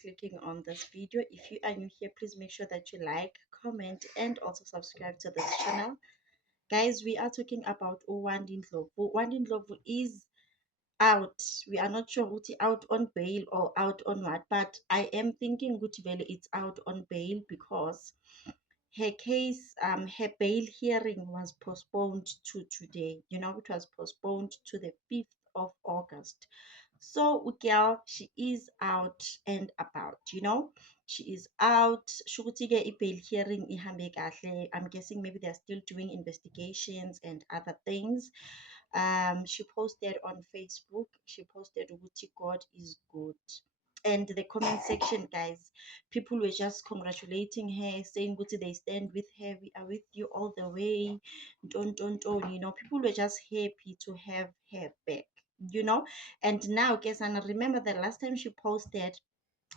clicking on this video. If you are new here, please make sure that you like, comment, and also subscribe to this channel. Guys, we are talking about uWandindlovu. uWandindlovu is out. We are not sure who's out on bail or out on what, but I am thinking Guti Vele it's out on bail because her case, her bail hearing was postponed to today. You know, it was postponed to the 5th of August. So Ukiel, she is out and about, you know. She is out. Shukutige bail hearing ihambe kahle. I'm guessing maybe they're still doing investigations and other things. She posted on Facebook, she posted Uguti God is good. And the comment section, guys, people were just congratulating her, saying Guti they stand with her, we are with you all the way. Don't, you know, people were just happy to have her back, you know. And now, guess, and I remember the last time she posted,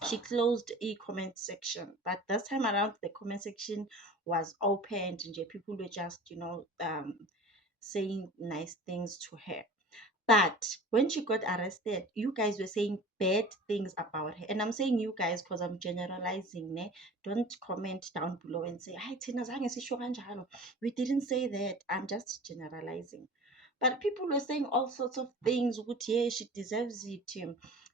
she closed a comment section, but this time around the comment section was opened and people were just, you know, saying nice things to her. But when she got arrested, you guys were saying bad things about her. And I'm saying you guys because I'm generalizing. Ne? Don't comment down below and say, "Hi, Tina, zange sisho kanjalo." We didn't say that. I'm just generalizing. But people were saying all sorts of things. Yeah, she deserves it.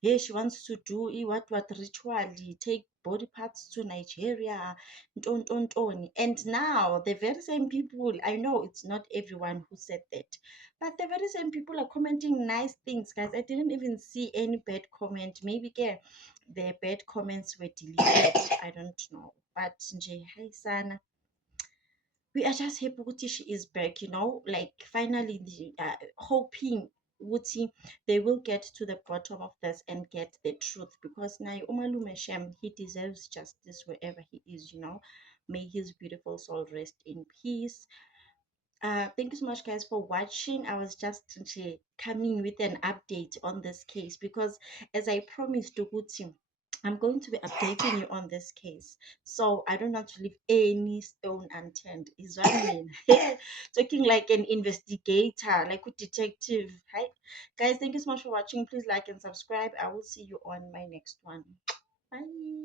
Yeah, she wants to do what ritual, take body parts to Nigeria. And now the very same people, I know it's not everyone who said that, but the very same people are commenting nice things, guys. I didn't even see any bad comment. Maybe the bad comments were deleted. I don't know. But nje, hi sana. We are just happy Uti she is back, you know, like finally hoping Uti they will get to the bottom of this and get the truth, because now Umalume Shem, he deserves justice wherever he is, you know. May his beautiful soul rest in peace. Thank you so much, guys, for watching. I was just coming with an update on this case because, as I promised to Guti, I'm going to be updating you on this case. So I don't want to leave any stone unturned. Is what I mean. Talking like an investigator, like a detective. Hi, guys. Thank you so much for watching. Please like and subscribe. I will see you on my next one. Bye.